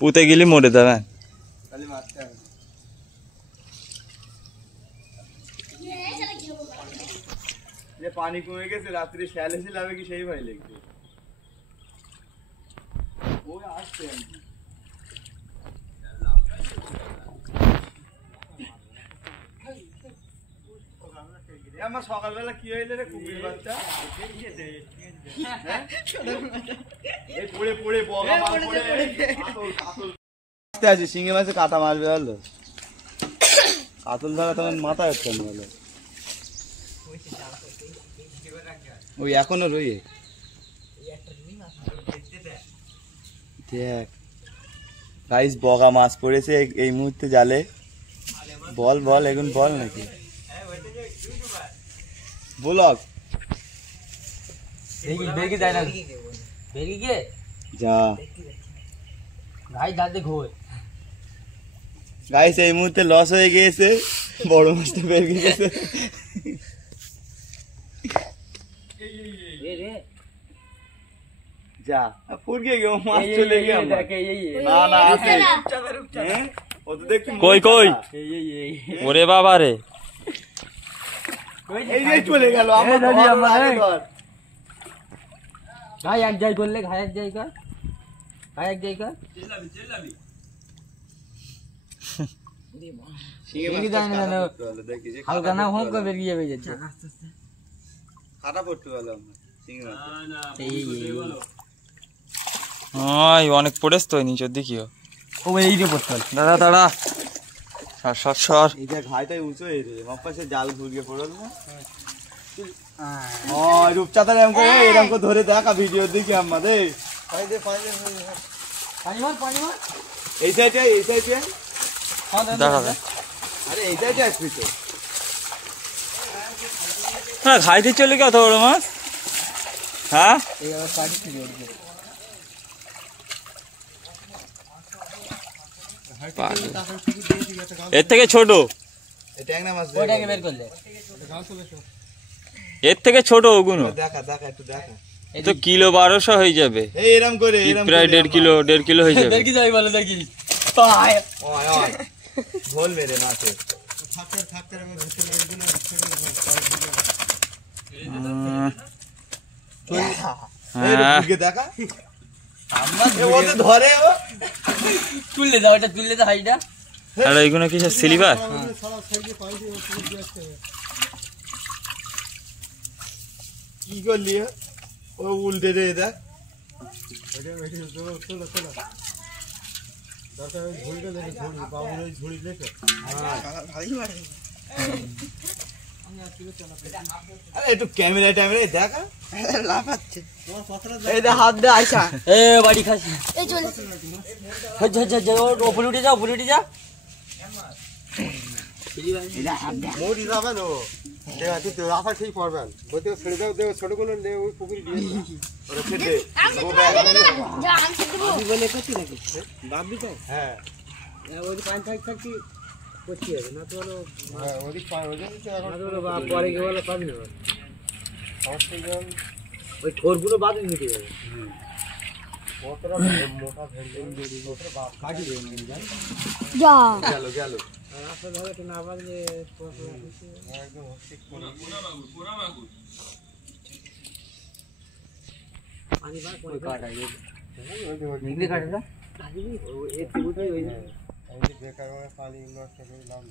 পুঁতে গেলে মরে যাবে। পানি কমে গেছে, রাত্রে শ্যাল এসে যাবে কি সেই ভয় লাগছে। ওই আসছে আমার সকালবেলা কি হইলে রে কুকুরের বাচ্চা আছে শিঙে মাছে কাঁটা মারবে বললো, কাতল ধরা তখন মাথা হচ্ছে না বলো। ওই এখনো রয়ে দেখ গাইস, বগা মাছ পড়েছে এই মুহূর্তে জালে। বল বল এখন বল নাকি ব্লগ বেরকি যায় না, বেরকি কে যা ভাই দাঁতে ঘোর। গাইস এই মুহূর্তে লস হয়ে গিয়েছে, বড় মাছটা বেরিয়ে গেছে। যা ফুরকে গেও, মাছ চলে গেল। না না আছে, ও তো দেখতে কই কই ওরে বাবা রে, এই যে চলে গেল। আমার ধর ভাই এক যাই করলে ঘাই এক যাই কর, ঘাই এক যাই কর। হালকা না হোক বেরিয়ে যাবে, যাচ্ছে খাটা পড়তে পারলাম অনেক পড়েছ তো নিচের দিকেও। ও এই যে পড়তে দাদা দাঁড়া, সর সর সর। এই যে ঘাইটাই উঁচু হয়ে রে, আমার পাশে জাল ঘুরিয়ে পড়ল না। রূপচাঁদার এরকম করে ধরে দেখা ভিডিও দেখি আমাদের এই সাইডে, এই সাইডে দাঁড়াবে। আরে এই সাইডে আসবি তো। হ্যাঁ খাইতে চলে গেল বড় মাছ। হ্যাঁ এর থেকে ছোট, ট্যাংরা মাছ ওটাকে বের করলে এর থেকে ছোট ওগুলো। দেখা দেখা একটু দেখা, তো কিলো 1200 হয়ে যাবে, এরম করে প্রায় 1.5 কিলো হয়ে যাবে। বেরকি যাই বলে দেখি ভোল মেরে মাছে। দেখা ধরে তুললে দাও, এটা তুললে দাও হাইটা। আর এইগুলো কি সিলিভার? কি করলি ও উল্টে রে, দেখ একটু ক্যামেরা ট্যামেরা দেখা লাফাচ্ছে। হাত দে আইসা, এ বাড়ি খাসি ওপরে উঠে যা, ওপরে উঠে যা। মরি যাবে না রাফা ঠিক পড়বেন, বলতে ছেড়ে দাও, দেও ছোট গুলো ওই পুকুরি দিয়ে ওরা ছেড়ে দে। বলে করছি নাকি বাবলি তো? হ্যাঁ ওই পাঁচ থাকছি করছি হবে না তো ওদিক পরে গিয়ে বলে পাবি না, ওই ঠোরগুলো বাদ নিতে যাবে। গেল গেল না বাজলে পানি বেকার পানি নষ্ট করে লাভ।